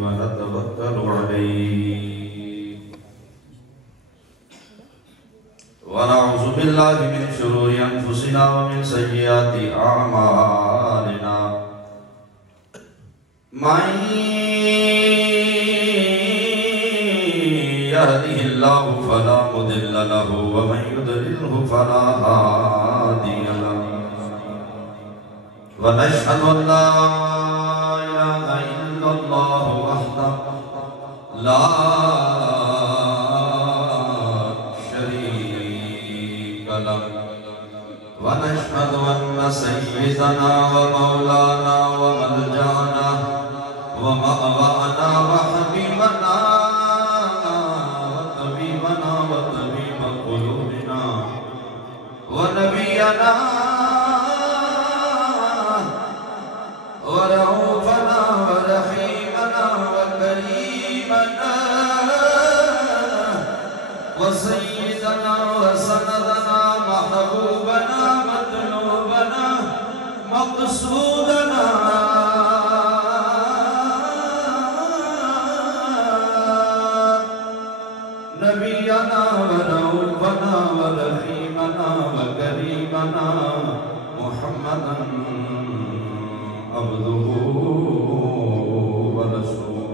ونتوكل عليه ونعوذ بالله من شرور أنفسنا ومن سيئات أعمالنا من يهده الله فلا مضل له ومن يضلله فلا هادي له ونشهد أن لا إله إلا الله وحده لا شريك له ونشهد أن سيدنا ومولانا وملجأنا ومأوانا وحبيبنا وطبيبنا وطبيب قلوبنا ونبينا ورؤوفنا ورحيمنا وكريمنا وسيدنا وسندنا محبوبنا مطلوبنا مقصودنا نبينا ورؤوفنا ورحيمنا وكريمنا محمدا عبده ورسوله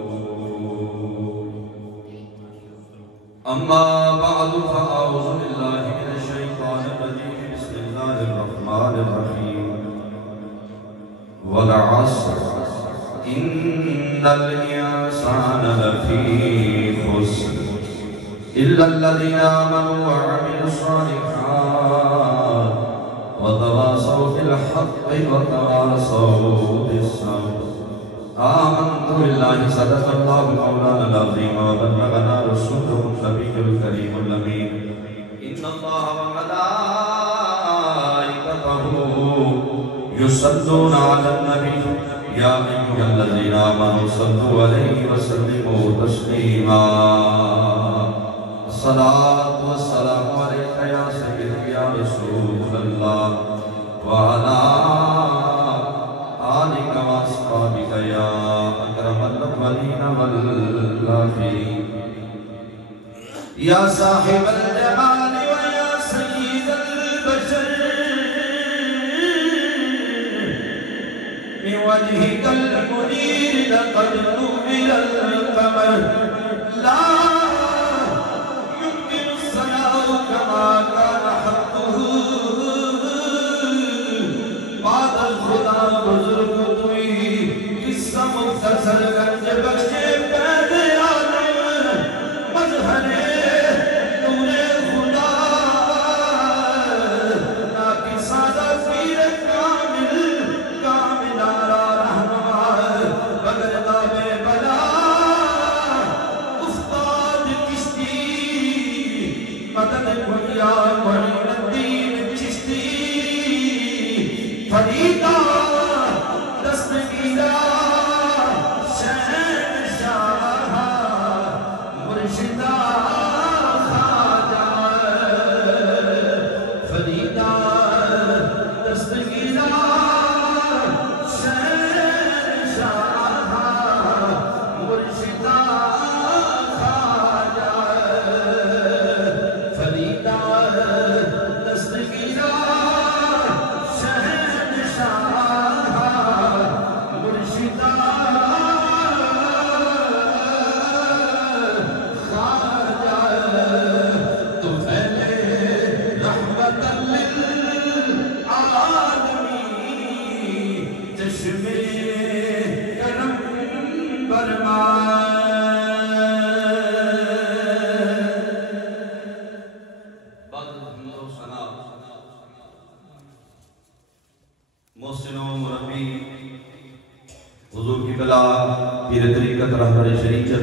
أما بعد فأعوذ بالله من الشيطان الرجيم بسم الله الرحمن الرحيم والعصر إن الإنسان لفي خسر إلا الذين آمنوا وعملوا الصالحات وتواصوا بالحق وتواصوا بالصبر آمنت بالله صدق الله مولانا العظيم وبلغنا رسوله النبي الكريم الأمين إن الله وملائكته يصلون على النبي يا أيها الذين آمنوا صلوا عليه وسلموا تسليما الصلاة والسلام عليك يا سيدي يا رسول الله وعلى آلك وأصحابك يا أكرم الأولين والآخرين يا صاحب الجمال ويا سيد البشر من وجهك المنير لقد نور القمر لا يمكن الصلاة كما كان حقه بعد الخدا بزرگ توئی قصہ مختصر گنج بخش پید عالم مظہر نور خدا ناکی سادہ پیر کامل کامل آرا رہنما بگرداب بلا استاد کشتی مدد بھیا معین الدین چشتی فریدہ دستگیرہ شہنشاہ مرشدہ خواجہ فریدہ دستگیرہ شہنشاہ مرشدہ خواجہ فریدہ دستگیرہ محسن و مربی حضور کی بلا پیر طریقت رہبر شریعت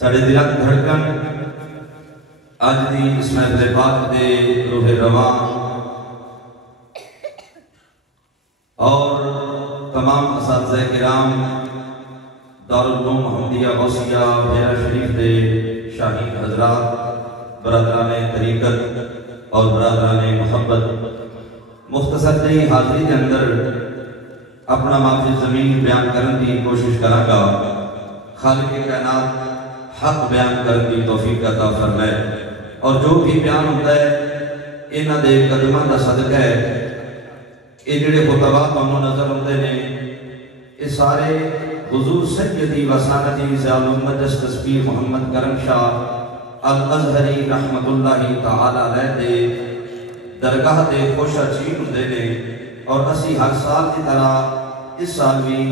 ساڑھے دلان دھڑکن آج دی اس محفل پاک دے روح رواں اور تمام اساتذہ کرام دارالعلوم محمدیہ غوثیہ بھیرہ شریف دے شاہین حضرات برادران طریقت اور برادران محبت مختصر جہی حاضری کے اندر اپنا معافی زمین بیان کرنے کی کوشش کروں گا۔ خالق کائنات حق بیان کرنے کی توفیق عطا فرمائے، اور جو بھی بیان ہوتا ہے انہاں دے قدماں دا صدقہ ہے۔ یہ جڑے خطبات ہمیں نظر ہوتے ہیں یہ سارے حضور سیدی و سادتی زیال امت تصویر محمد کرم شاہ الازہری رحمت اللہ تعالی علیہ دے درگاہ دے خوشہ چین ہوتے ہیں، اور اسی ہر سال کی طرح اس سال بھی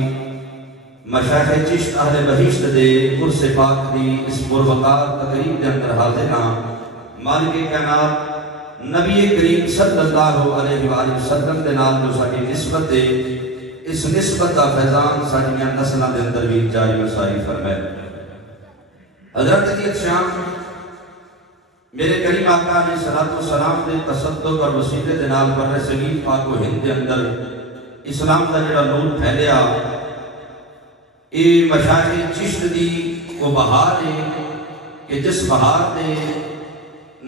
مشایخ چشت اہل بہشت دے قرص پاک دی اس پروقار تقریب دے اندر حاضر ہاں۔ مالک کائنات نبی کریم صلی اللہ علیہ وآلہ وسلم دے نال جو ساری نسبت ہے، اس نسبت کا فیضان ساڑیاں نسلہ دے اندر بھی جاری و ساری فرمائے۔ حضرت عزیز شام میرے کریم آقا علیہ السلام دے تصدق اور وسیلے دے نال پر صغیر پاک و ہند دے اندر اسلام دا جڑا نور پھیلیا، یہ مشایخ چشت دی وہ بہار ہے کہ جس بہار دے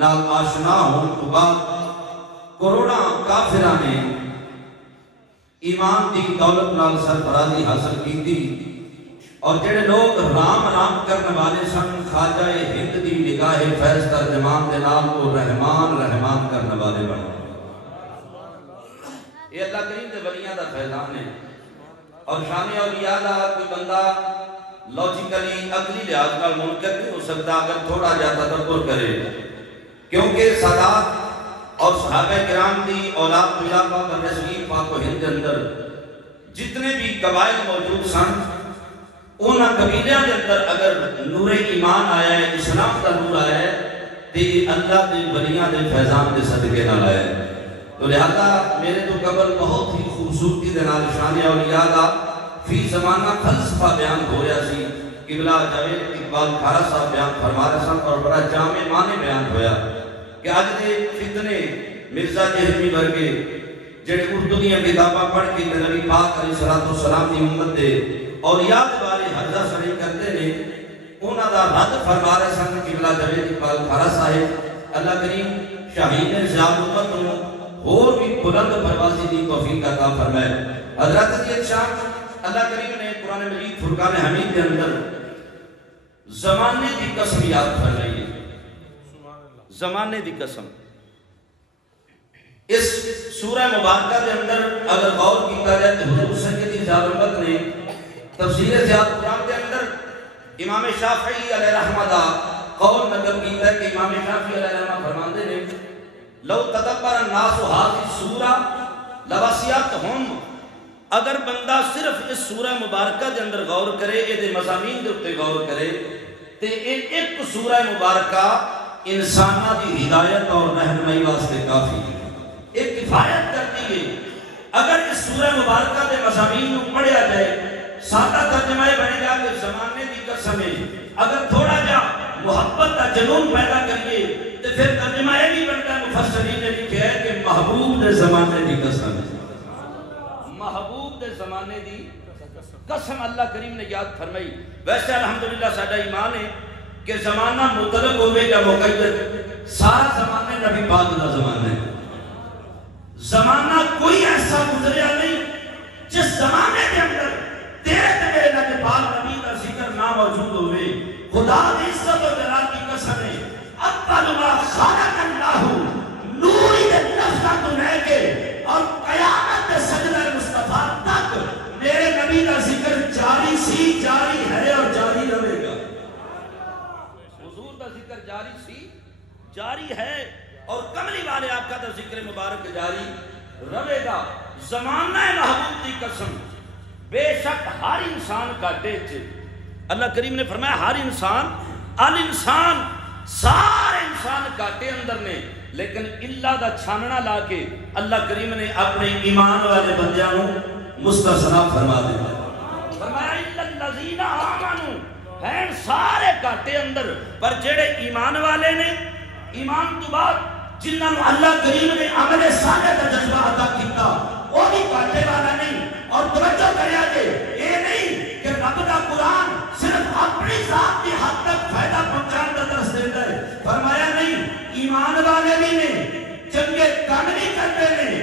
نال آشنا ہوں تو بعد کروڑا کافرہ نے ایمان دی دولت نال سرفرازی حاصل کی تھی، اور جڑے لوگ رام رام کرنے والے سن خواجہ ہند دی نگاہ فیض ترجمان دے نال کو رحمان رحمان کرنے والے بنا۔ یہ اللہ کریم دے ولیاں دا فیضان ہے، اور شان اولیاء دا کوئی بندہ لوجیکلی عقلی لحاظ نال منکر نہیں ہو سکتا اگر تھوڑا جا تدبر کرے، کیونکہ سادات اور صحابہ کرام دی اولاد طلابہ بر صغیر پاک و ہند اندر جتنے بھی قبائل موجود سن، انہاں قبیلیاں کے اندر اگر نور ایمان آیا ہے، اسلام کا نور آیا ہے، تو یہ اللہ دے ولیاں دے فیضان دے صدقے نہ آیا ہے۔ تو لہذا میرے تو قبل بہت ہی خوبصورتی دے نال شان اولیاء دا فی زمانہ فلسفہ بیان ہو رہا سی۔ قبلہ جاوید اقبال کھارا صاحب بیان فرما رہا سن، اور بڑا جامع معنی بیان ہویا کہ آج دے فتنے مرزا جہمی ورگے جڑے اردو دیاں کتاباں پڑھ کے نبی پاک علیہ السلام دی امت دے اور یاد والے حرزہ سڑی کرتے نے، انہاں دا رد فرما رہے سن قبلہ جاوید اقبال کھارا صاحب۔ اللہ کریم شاہین زیاد امت ہوں اور بھی بلند پروازی دی توفیق عطا فرمائے۔ حضرت عزیز شام اللہ کریم نے قرآن مجید فرقان حمید کے اندر زمانے دی قسم یاد فرمائی ہے۔ زمانے دی قسم اس سورہ مبارکہ کے اندر اگر غور کیا جائے تو حضور سیدی زیاد امت نے تفسیر زیاد قرآن کے اندر امام شافعی علیہ رحمہ دا قول نقل کیتا ہے کہ امام شافعی علیہ رحمہ فرماندے نے لو تدبر الناس هذه السورہ لوسعتهم، اگر بندہ صرف اس سورہ مبارکہ کے اندر غور کرے، یہ مضامین کے اوپر غور کرے، تو ایک سورہ مبارکہ انسانہ دی ہدایت اور رہنمائی واسطے کافی ہے، ایک کفایت کرتی ہے۔ اگر اس سورہ مبارکہ کے مضامین کو پڑھیا جائے، سادہ ترجمہ بنے گا کہ زمانے دی قسم ہے۔ اگر تھوڑا جا محبت کا جنون پیدا کریے تو پھر ترجمہ یہ بھی بنتا ہے، مفسرین نے لکھا ہے کہ محبوب دے زمانے دی قسم ہے۔ محبوب دے زمانے دی قسم اللہ کریم نے یاد فرمائی۔ ویسے الحمدللہ ساڈا ایمان ہے کہ زمانہ مطلق ہوئے یا مقید، سارا زمانہ نبی پاک دا زمانہ ہے۔ زمانہ کوئی ایسا گزریا نہیں جس زمانے کے اندر تیرے تیرے نبی پاک نبی کا ذکر نہ موجود ہوئے۔ خدا دی عزت و جلال کی قسم ہے، اول ما خلق اللہ نوری دے نفسہ دنیا کے اور قیامت دے سجدہ مصطفیٰ تک میرے نبی کا ذکر جاری سی، جاری ہے اور جاری رہے گا۔ حضور کا ذکر جاری سی، جاری ہے، اور کملی والے آقا کا ذکر مبارک جاری رہے گا۔ زمانہ محبوب دی قسم، بے شک ہر انسان کا ڈیچ، اللہ کریم نے فرمایا ہر انسان، الانسان، سارے انسان کاٹے اندر نے، لیکن اللہ دا چھاننا لا کے اللہ کریم نے اپنے ایمان والے بندیاں مستثنا فرما دیا۔ فرمایا اِلَّا الَّذِينَ آمَنُوا، ہیں سارے کاٹے اندر، پر جڑے ایمان والے نے، ایمان تو بعد جنہاں اللہ کریم نے عمل صالح کا جذبہ عطا کیتا، وہ بھی کاٹے والا نہیں۔ اور توجہ کریا کہ یہ نہیں کہ رب دا قرآن صرف اپنی ذات کی حد تک فائدہ پہنچان کا درس دیتا ہے، فرمایا نہیں، ایمان والے بھی نے، چنگے کام بھی کرتے ہیں،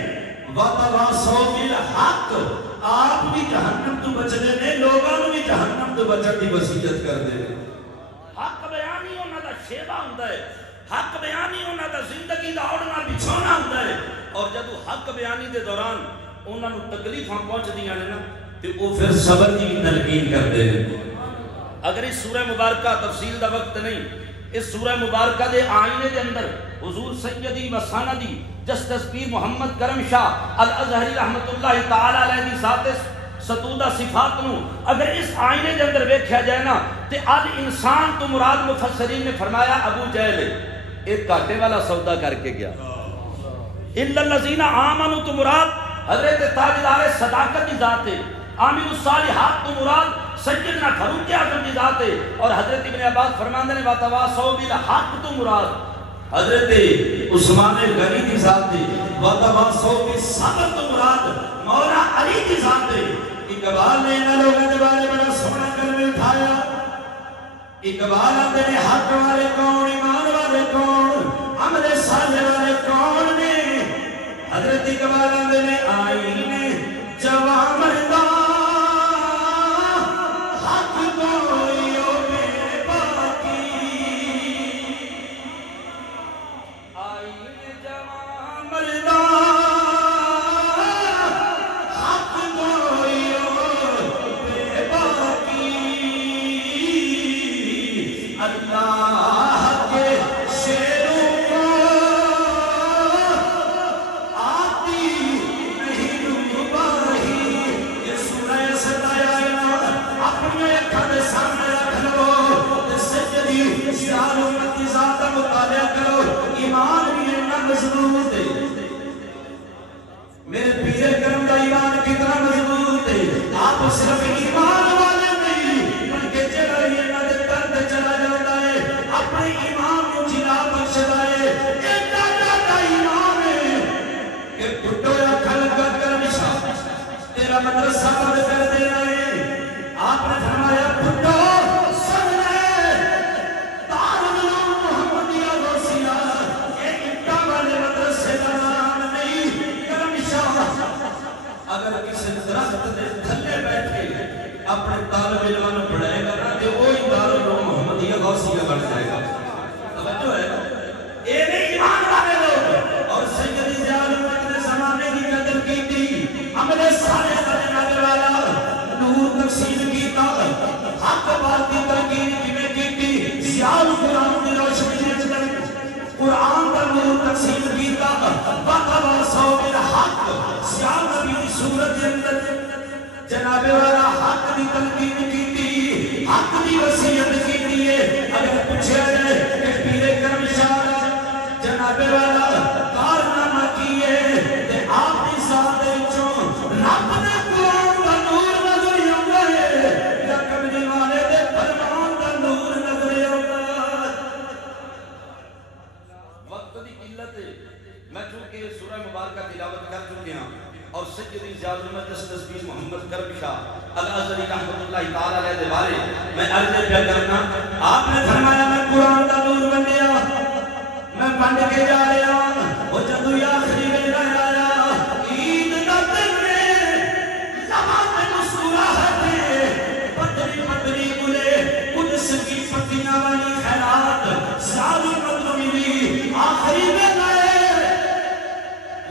وَتَوَاسَوْا بِالْحَقِّ، آپ بھی جہنم تو بچنے نے لوگوں بھی جہنم تو بچن کی وصیت کر دے. حق بیانی انہاں دا شیوا ہوندا ہے, حق بیانی انہاں دا زندگی دا اوڑنا بچھونا ہوندا ہے. اور جدو حق بیانی دے دوران انہاں نو تکلیفاں پہنچدیاں نے نا تے او پھر صبر دی تلقین کردے ہیں. اگر اس سورہ مبارکہ تفصیل دا وقت نہیں, اس سورہ مبارکہ دے آئینے دے اندر حضور سیدی و سندی جسٹس پیر محمد کرم شاہ الازہری رحمت اللہ تعالی علیہ دی ذات ستودہ صفات نو اگر اس آئینے دے اندر ویکھیا جائے نا تے الانسان تو مراد مفسرین نے فرمایا ابو جہل ایک کاٹے والا سودا کر کے گیا. الا الذین آمنوا تو مراد حضرت تاجدار صداقت کی ذات ہے. عامل الصالحات تو مراد سیدنا فاروق اعظم کی ذات ہے. اور حضرت ابن عباس فرماندے نے وتواصوا بالحق تو مراد حضرت عثمان غنی کی ذات ہے. وتواصوا بالصبر تو مراد مولا علی کی ذات ہے. اقبال نے ان لوگوں کے بارے میں بڑا سونا کلمہ اٹھایا. اقبال آتے نے حق والے کون, ایمان والے کون, عمل صالح والے کون نے. حضرت اقبال آتے نے آئینے جوان مردان حق کوئیوں میں باقی. آئینے جوان مردان حق کوئیوں میں باقی. اللہ کے شیروں کو آتی نہیں روباہی. یہ سورہ ستایا اپنے کھڑے سامنے رکھ لو, سجدی شیار امت کی ذات مطالعہ کرو. ایمان بھی اتنا مضبوط ہے, میرے پیر کرم کا ایمان کتنا مضبوط ہے. آپ صرف ایمان والے نہیں بلکہ چلا یہ نہ درد چلا جاتا ہے, اپنے ایمان کو جلا بخشتا ہے. اتنا زیادہ ایمان ہے کہ بھٹو یا کھل کر کرمشا تیرا مدرسہ بند کر دینا ہے. آپ نے فرمایا بھٹو سن لے دارالعلوم محمدیہ غوثیہ یہ اٹا والے مدرسے کا نام نہیں کرمشا. اگر کسی درخت دے تھلے بیٹھے اپنے طالب علم پڑھائے گا نا کہ وہی دارالعلوم محمدیہ غوثیہ بن جائے گا. توجہ ہے اے نہیں ایمان والے لوگ. اور سیدی زیادہ اپنے زمانے کی قدر کی تھی, عمل صالح کرنے والا نور تقسیم کیتا, حق بات کی تلقین کیویں کیتی, سیال قرآن کی روشنی میں قرآن کا نور تقسیم کیتا. وتواصوا بالحق سیال نبی کی صورت کے اندر جناب والا حق کی تلقین کیتی, حق کی وصیت کیتی ہے. اگر پوچھا جائے کہ پیر کرم شاہ جناب والا کارنامہ کیے تے آپ کی ذات وچوں رب نے قرآن کا نور نظر آوندا ہے یا کملی والے دے فرمان کا نور نظر آوندا. وقت دی قلت ہے, میں چونکہ سورہ مبارکہ تلاوت کر چکے ہاں اور سیدی زیادہ احمد جسٹس پیر محمد کرم شاہ الازہری رحمت اللہ تعالی علیہ دے بارے میں عرض کیا کرنا. آپ نے فرمایا میں قرآن کا نور بنیا, میں بن کے جا رہا ہوں. وہ جدو آخری ویلا آیا عید دا دن لباں تے مسکراہٹ پتری پتری گلے قدس کی پتیاں والی خیرات ساری مطلب ملی. آخری ویلا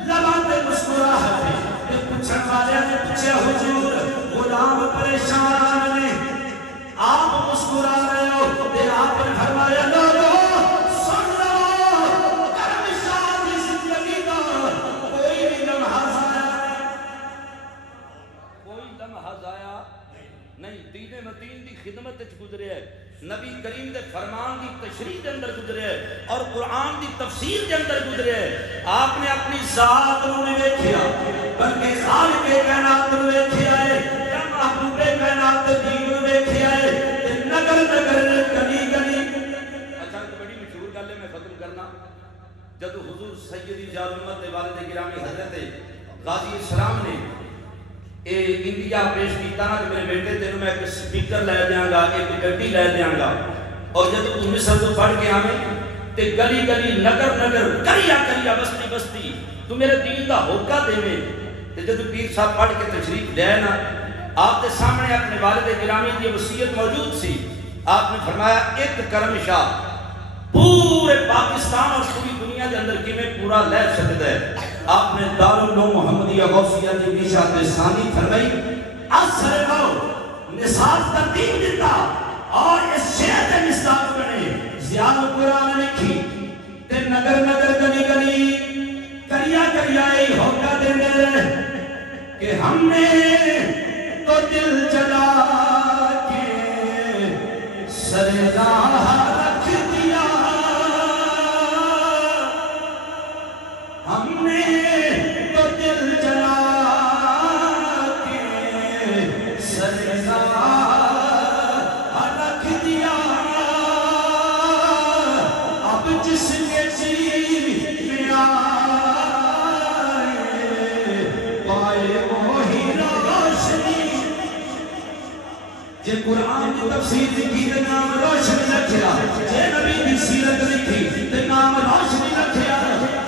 لباں تے مسکراہٹ پوچھن والے نے پوچھا حضور غلام پریشان نے آپ مسکرا رہے ہو تے آپ نے فرمایا لوگو سن لو کرم شاہ کی زندگی کا کوئی بھی لمحہ ضائع نہیں, کوئی لمحہ ضائع نہیں. دین متین دی خدمت وچ گزرے ہے, نبی کریم دے فرمان دی تشریح دے اندر گزرے ہے اور قرآن دی تفسیر دے اندر گزرے ہے. آپ نے اپنی ذات نو نہیں ویکھیا بلکہ خالق کائنات نو ویکھیا ہے, یا محبوب کائنات دین نو ویکھیا ہے. نگر نگر گلی گلی. اچھا تو بڑی مشہور گل ہے, میں ختم کرنا. جدو حضور سیدی زیادہ احمد والد گرامی حضرت غازی اسلام نے انڈیا پیش کیتا نا کہ میرے بیٹے تینوں میں ایک سپیکر لے دیاں گا, ایک گڈی لے دیاں گا, اور جدو تم مصر تو پڑھ کے آویں تے گلی گلی نگر نگر کریا کریا بستی بستی تو میرے دین دا ہوکا دے میں جب پیر صاحب پڑھ کے تشریف لے نا آپ کے سامنے اپنے والد گرامی کی وصیت موجود سی. آپ نے فرمایا ایک کرم شاہ پورے پاکستان اور پوری دنیا کے اندر کیویں پورا لے سکتا ہے. آپ نے دارالعلوم محمدیہ غوثیہ کی نشات ثانی فرمائی اثر نو نصاب ترتیب دیتا اور اس شہر کے نصاب بنے زیاد قرآن لکھی تے نگر نگر گلی گلی کریا کریا ای ہوگا دینے کہ ہم نے تو دل جلا کے سر راہ رکھ دیا. ہم نے تو دل جلا کے سر راہ رکھ دیا. اب جس کے جی میں آئے پائے وہی روشنی. جے قرآن کی تفسیر لکھی تے نام روشنی رکھیا, جے نبی کی سیرت لکھی تے نام روشنی رکھیا.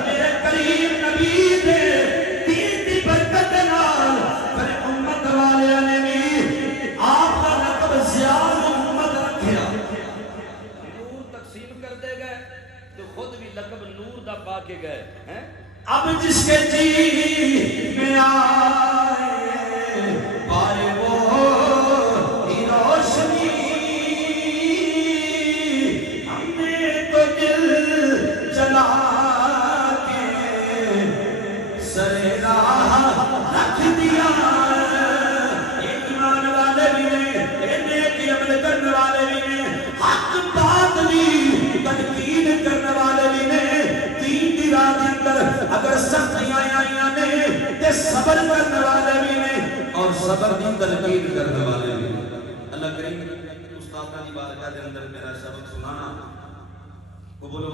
میرے کریم نبی دے دین دی برکت نال پھر امت والے نے بھی آپ کا لقب زیاد امت رکھیا. نور تقسیم کر دے گئے تو خود بھی لقب نور دا پا کے گئے. اب جس کے جی میں آئے پائے وہ روشنی. ہم نے تو دل جلا کے سر راہ رکھ دیا. یہ ایمان والے بھی نے, یہ نیکی عمل کرنے والے بھی نے, حق باطلی تنقید کرنے والے بھی نے. دین دی راہ کے اندر اگر سختیاں آئیاں نے تے صبر کرنے والے بھی نے اور صبر دی تنقید کرنے والے بھی نے. اللہ کریم استاد کی بارگاہ کے اندر میرا سبق سنانا قبول